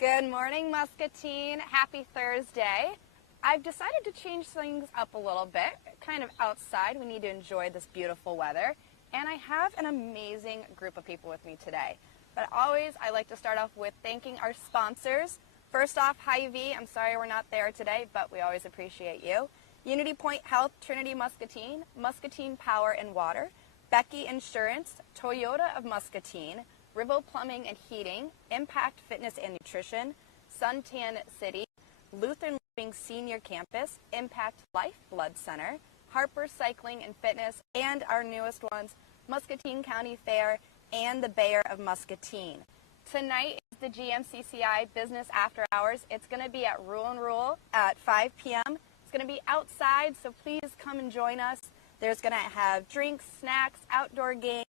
Good morning, Muscatine. Happy Thursday. I've decided to change things up a little bit, kind of outside. We need to enjoy this beautiful weather. And I have an amazing group of people with me today. But always, I like to start off with thanking our sponsors. First off, Hy-Vee. I'm sorry we're not there today, but we always appreciate you. Unity Point Health, Trinity Muscatine, Muscatine Power and Water, Becky Insurance, Toyota of Muscatine, Rivo Plumbing and Heating, Impact Fitness and Nutrition, Suntan City, Lutheran Living Senior Campus, Impact Life Blood Center, Harper Cycling and Fitness, and our newest ones, Muscatine County Fair and the Bayer of Muscatine. Tonight is the GMCCI Business After Hours. It's going to be at Rule and Rule at 5 p.m. It's going to be outside, so please come and join us. There's going to have drinks, snacks, outdoor games,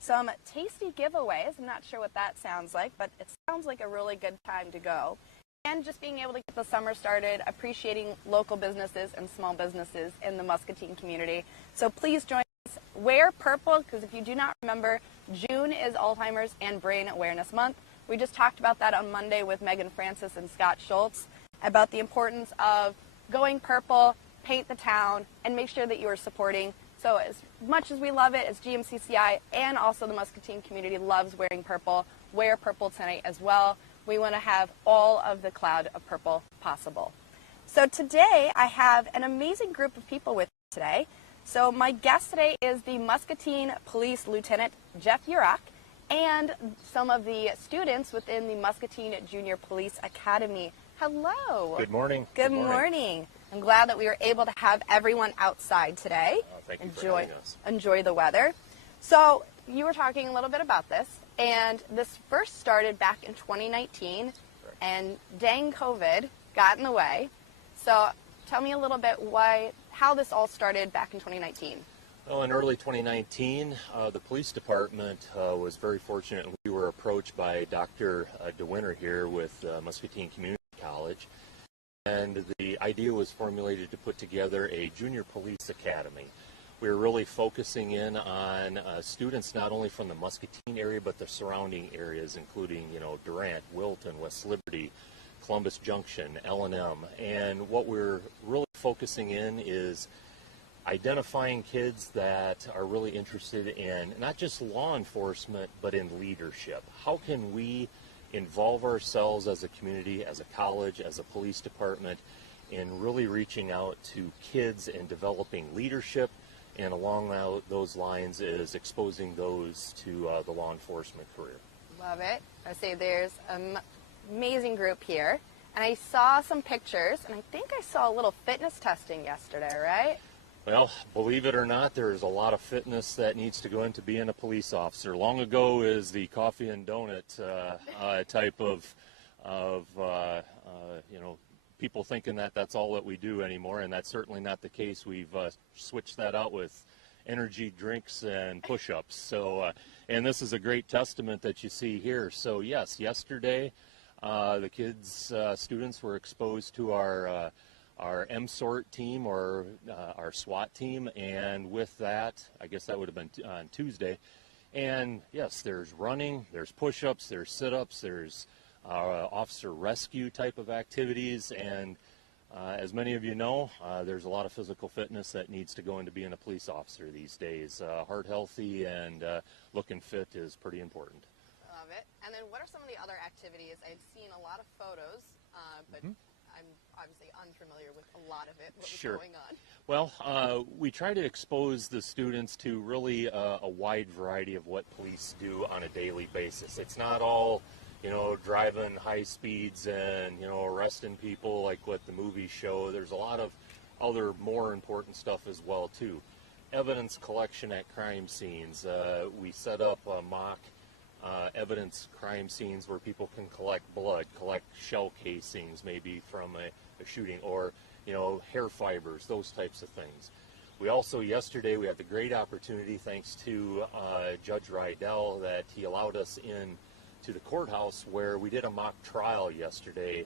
some tasty giveaways. I'm not sure what that sounds like, but it sounds like a really good time to go. And just being able to get the summer started, appreciating local businesses and small businesses in the Muscatine community. So please join us. Wear purple, because if you do not remember, June is Alzheimer's and Brain Awareness Month. We just talked about that on Monday with Megan Francis and Scott Schultz about the importance of going purple, paint the town, and make sure that you are supporting. So as much as we love it as GMCCI and also the Muscatine community loves wearing purple, wear purple tonight as well. We want to have all of the cloud of purple possible. So today I have an amazing group of people with me today. So my guest today is the Muscatine Police Lieutenant Jirak and some of the students within the Muscatine Junior Police Academy. Hello. Good morning. Good morning. I'm glad that we were able to have everyone outside today. Thank you for having us. Enjoy the weather. So you were talking a little bit about this, and this first started back in 2019, and dang COVID got in the way. So tell me a little bit how this all started back in 2019. Well, in early 2019, the police department was very fortunate. We were approached by Dr. DeWinter here with Muscatine Community College, and the idea was formulated to put together a junior police academy. We were really focusing in on students not only from the Muscatine area, but the surrounding areas, including, Durant, Wilton, West Liberty, Columbus Junction, L&M. And what we're really focusing in is identifying kids that are really interested in not just law enforcement, but in leadership. How can we involve ourselves as a community, as a college, as a police department, in really reaching out to kids and developing leadership, and along those lines is exposing those to the law enforcement career. Love it. I say there's an amazing group here, and I saw some pictures, and I think I saw a little fitness testing yesterday, right? Well, believe it or not, there's a lot of fitness that needs to go into being a police officer. Long ago is the coffee and donut type of people thinking that that's all that we do anymore, and that's certainly not the case. We've switched that out with energy drinks and push-ups. So, and this is a great testament that you see here. So yes, yesterday the kids, students were exposed to our MSORT team, or our SWAT team, and with that, I guess that would have been on Tuesday. And yes, there's running, there's push-ups, there's sit-ups, there's officer rescue type of activities, and as many of you know, there's a lot of physical fitness that needs to go into being a police officer these days. Heart healthy and looking fit is pretty important. Love it. And then what are some of the other activities? I've seen a lot of photos, but I'm obviously unfamiliar with a lot of it. What was going on? Well, we try to expose the students to really a wide variety of what police do on a daily basis. It's not all, driving high speeds and, arresting people like what the movies show. There's a lot of other more important stuff as well, too. Evidence collection at crime scenes. We set up mock evidence crime scenes where people can collect blood, collect shell casings maybe from a shooting, or hair fibers, those types of things. We also, yesterday, we had the great opportunity, thanks to Judge Rydell, that he allowed us in to the courthouse, where we did a mock trial yesterday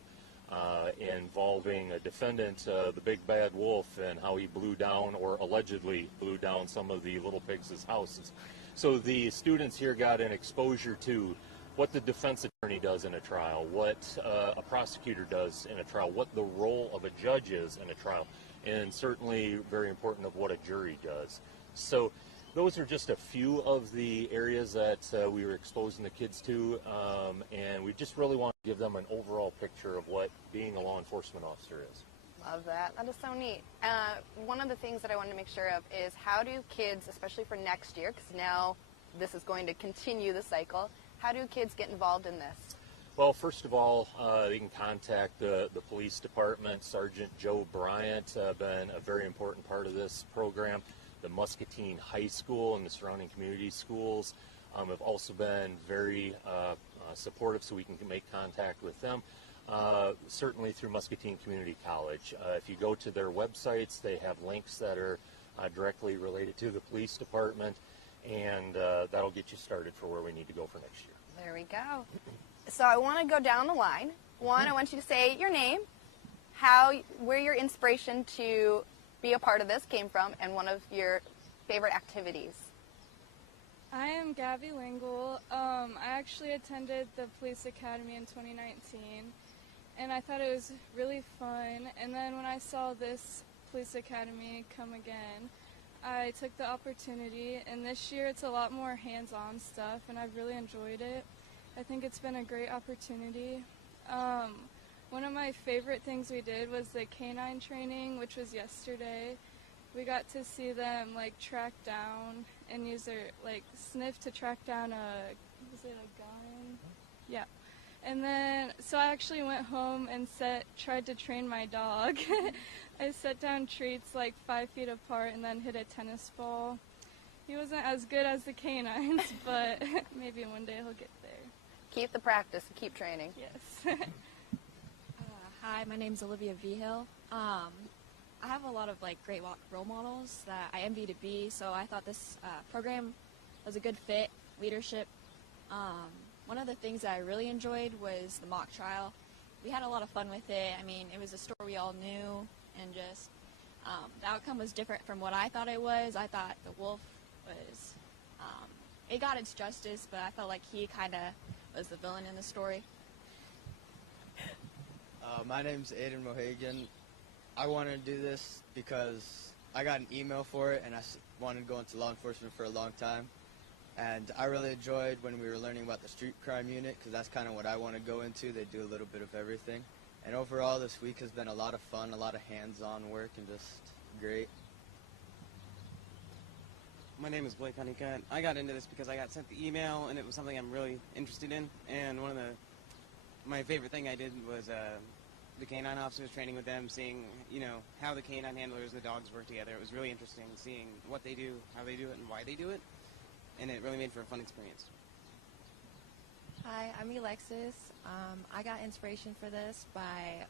involving a defendant, the Big Bad Wolf, and how he blew down, or allegedly blew down, some of the little pigs' houses. So the students here got an exposure to what the defense attorney does in a trial, what a prosecutor does in a trial, what the role of a judge is in a trial, and certainly very important of what a jury does. So those are just a few of the areas that we were exposing the kids to, and we just really want to give them an overall picture of what being a law enforcement officer is. Love that. That is so neat. One of the things that I wanted to make sure of is how do kids, especially for next year, because now this is going to continue the cycle, how do kids get involved in this? Well, first of all, you can contact the police department. Sergeant Joe Bryant been a very important part of this program. The Muscatine High School and the surrounding community schools have also been very supportive, so we can make contact with them. Certainly through Muscatine Community College. If you go to their websites, they have links that are directly related to the police department, and that'll get you started for where we need to go for next year. There we go. So I want to go down the line. One, I want you to say your name, where your inspiration to be a part of this came from, and one of your favorite activities. I am Gabby Lingle. I actually attended the police academy in 2019, and I thought it was really fun. And then when I saw this police academy come again, I took the opportunity, and this year it's a lot more hands-on stuff, and I've really enjoyed it. I think it's been a great opportunity. One of my favorite things we did was the canine training, which was yesterday. We got to see them track down and use their sniff to track down was it a gun? Yeah. And then, so I actually went home and tried to train my dog. I set down treats 5 feet apart and then hit a tennis ball. He wasn't as good as the canines, but maybe one day he'll get there. Keep the practice and keep training. Yes. Hi, my name's Olivia Vigil. I have a lot of great role models that I envy to be, so I thought this program was a good fit. Leadership. One of the things that I really enjoyed was the mock trial. We had a lot of fun with it. I mean, it was a story we all knew, and just the outcome was different from what I thought it was. I thought the wolf was, it got its justice, but I felt like he kind of was the villain in the story. My name's Aiden Mohagan. I wanted to do this because I got an email for it, and I wanted to go into law enforcement for a long time. And I really enjoyed when we were learning about the street crime unit, because that's kind of what I want to go into. They do a little bit of everything. And overall, this week has been a lot of fun, a lot of hands-on work, and just great. My name is Blake Honeycutt. I got into this because I got sent the email, and it was something I'm really interested in. And my favorite thing I did was the canine officers, training with them, seeing how the canine handlers and the dogs work together. It was really interesting seeing what they do, how they do it, and why they do it. And it really made for a fun experience. Hi, I'm Alexis. I got inspiration for this by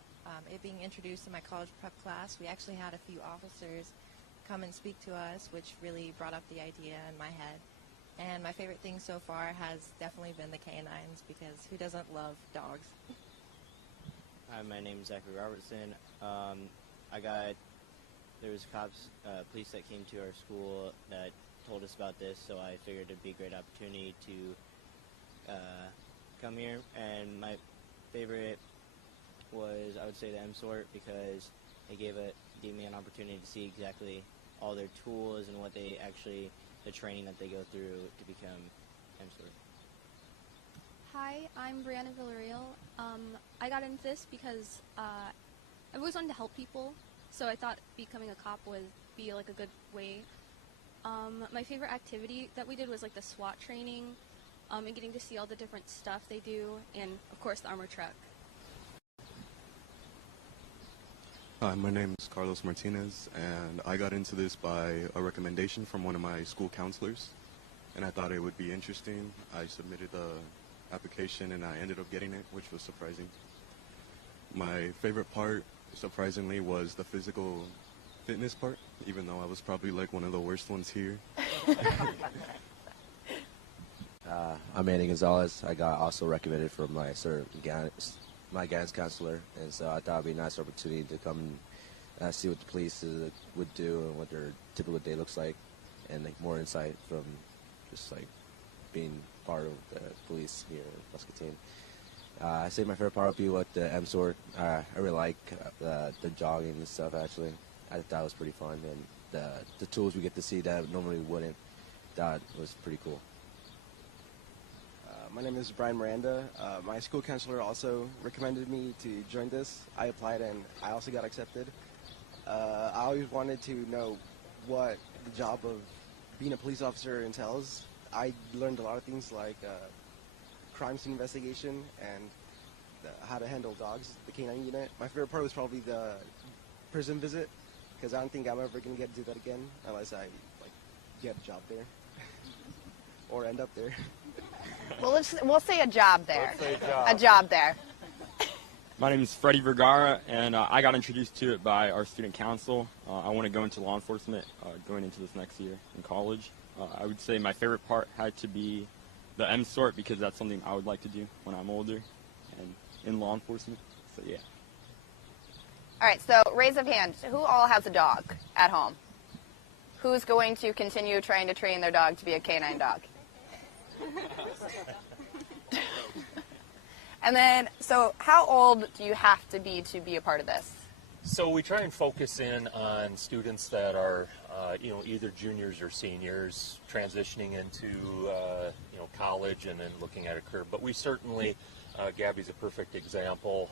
it being introduced in my college prep class. We actually had a few officers come and speak to us, which really brought up the idea in my head. And my favorite thing so far has definitely been the canines, because who doesn't love dogs? Hi, my name is Zachary Robertson. There was police that came to our school that told us about this, so I figured it'd be a great opportunity to come here. And my favorite was, I would say, the M-Sort, because it gave me an opportunity to see exactly all their tools and what they actually, the training that they go through to become M-Sort. Hi, I'm Brianna Villarreal. I got into this because I've always wanted to help people, so I thought becoming a cop would be a good way. My favorite activity that we did was the SWAT training, and getting to see all the different stuff they do, and of course the armored truck. Hi, my name is Carlos Martinez, and I got into this by a recommendation from one of my school counselors, and I thought it would be interesting. I submitted the application, and I ended up getting it, which was surprising. My favorite part, surprisingly, was the physical fitness part, even though I was probably one of the worst ones here. I'm Manny Gonzalez. I got also recommended from my guidance counselor, and so I thought it would be a nice opportunity to come and see what the police would do and what their typical day looks like, and more insight from just being part of the police here in Muscatine. I say my favorite part would be with the M sort. I really like the jogging and stuff. Actually, I thought it was pretty fun, and the tools we get to see that normally wouldn't. That was pretty cool. My name is Brian Miranda. My school counselor also recommended me to join this. I applied and I also got accepted. I always wanted to know what the job of being a police officer entails. I learned a lot of things like crime scene investigation and how to handle dogs, the canine unit. My favorite part was probably the prison visit, because I don't think I'm ever going to get to do that again unless I get a job there or end up there. Well, we'll say a job there. Let's say a job. A job there. My name is Freddie Vergara, and I got introduced to it by our student council. I want to go into law enforcement going into this next year in college. I would say my favorite part had to be the M sort, because that's something I would like to do when I'm older and in law enforcement. So yeah. All right, so raise of hands. Who all has a dog at home? Who's going to continue trying to train their dog to be a canine dog? And then, so how old do you have to be a part of this? So we try and focus in on students that are, either juniors or seniors transitioning into, college and then looking at a career. But we certainly, Gabby's a perfect example.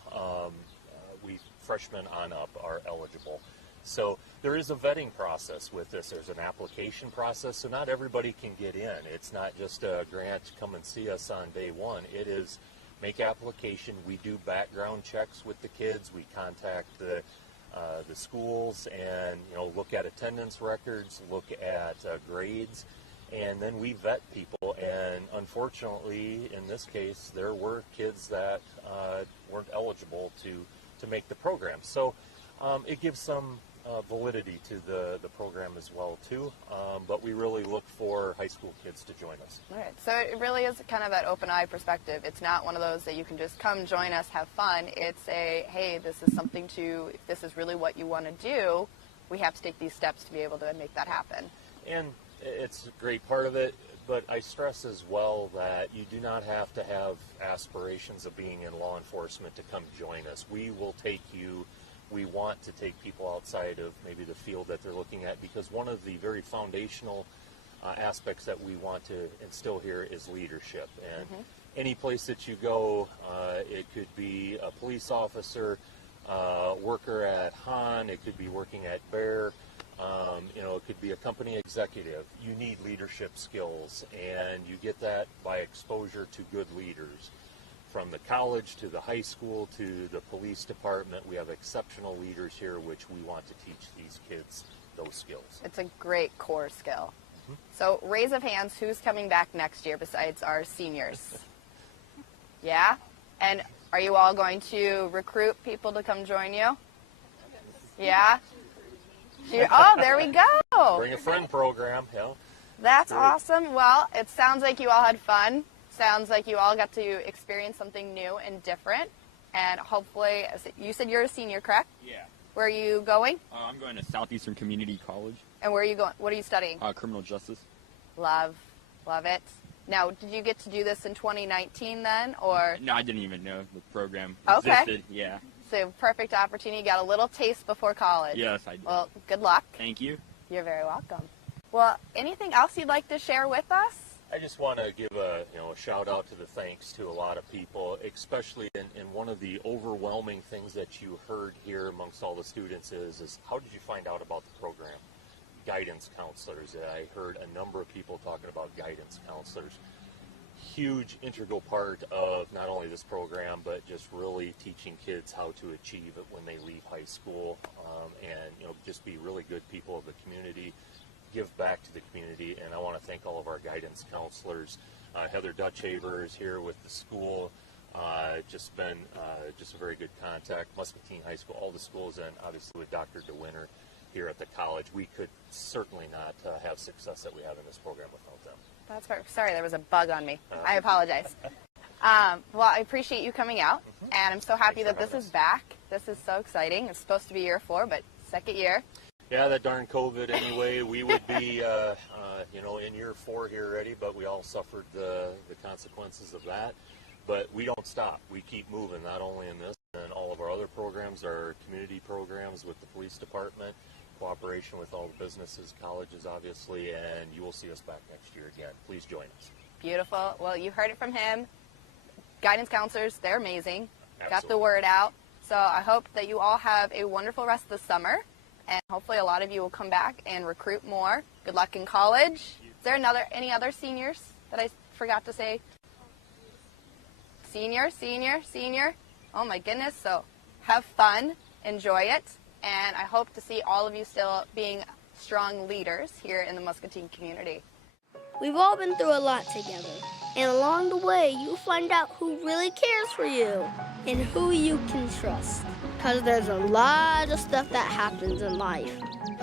We freshmen on up are eligible. So there is a vetting process with this. There's an application process, so not everybody can get in. It's not just a grant, come and see us on day one. It is make application. We do background checks with the kids. We contact the schools and look at attendance records, look at grades, and then we vet people. And unfortunately, in this case, there were kids that weren't eligible to make the program. So it gives some validity to the program as well too, but we really look for high school kids to join us. All right, so it really is kind of that open eye perspective. It's not one of those that you can just come join us, have fun. It's a, hey, this is something if this is really what you want to do, we have to take these steps to be able to make that happen. And it's a great part of it, but I stress as well that you do not have to have aspirations of being in law enforcement to come join us. We will take you. We want to take people outside of maybe the field that they're looking at, because one of the very foundational aspects that we want to instill here is leadership. And any place that you go, it could be a police officer, worker at Han, it could be working at Bear, it could be a company executive. You need leadership skills, and you get that by exposure to good leaders. From the college to the high school to the police department, we have exceptional leaders here, which we want to teach these kids those skills. It's a great core skill. So raise of hands, who's coming back next year besides our seniors? Yeah? And are you all going to recruit people to come join you? Yeah? Oh, there we go. Bring a friend program, That's awesome. Well, it sounds like you all had fun. Sounds like you all got to experience something new and different. And hopefully, you said you're a senior, correct? Yeah. Where are you going? I'm going to Southeastern Community College. And where are you going? What are you studying? Criminal justice. Love it. Now, did you get to do this in 2019 then, or? No, I didn't even know the program existed. Okay. Yeah. So perfect opportunity. You got a little taste before college. Yes, I did. Well, good luck. Thank you. You're very welcome. Well, anything else you'd like to share with us? I just want to give a shout out to the thanks to a lot of people, especially in one of the overwhelming things that you heard here amongst all the students is how did you find out about the program? Guidance counselors. I heard a number of people talking about guidance counselors. Huge integral part of not only this program, but just really teaching kids how to achieve it when they leave high school, and just be really good people of the community. Give back to the community, and I want to thank all of our guidance counselors. Heather Dutchhaver is here with the school. Just been just a very good contact. Muscatine High School, all the schools, and obviously with Dr. DeWinter here at the college. We could certainly not have success that we have in this program without them. That's perfect. Sorry, there was a bug on me. I apologize. Well, I appreciate you coming out, and I'm so happy that this is back. This is so exciting. It's supposed to be year 4, but second year. Yeah, that darn COVID anyway. We would be, in year 4 here already, but we all suffered the consequences of that. But we don't stop. We keep moving, not only in this and all of our other programs, our community programs with the police department, cooperation with all the businesses, colleges, obviously, and you will see us back next year again. Please join us. Beautiful. Well, you heard it from him. Guidance counselors, they're amazing. Absolutely. Got the word out. So I hope that you all have a wonderful rest of the summer, and hopefully a lot of you will come back and recruit more. Good luck in college. Is there any other seniors that I forgot to say? Senior. Oh my goodness. So have fun, enjoy it, and I hope to see all of you still being strong leaders here in the Muscatine community. We've all been through a lot together, and along the way, you'll find out who really cares for you and who you can trust. Because there's a lot of stuff that happens in life,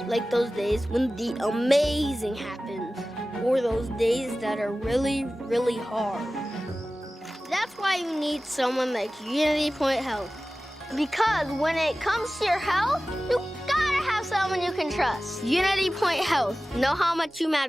like those days when the amazing happens, or those days that are really, really hard. That's why you need someone like Unity Point Health. Because when it comes to your health, you gotta have someone you can trust. Unity Point Health. Know how much you matter.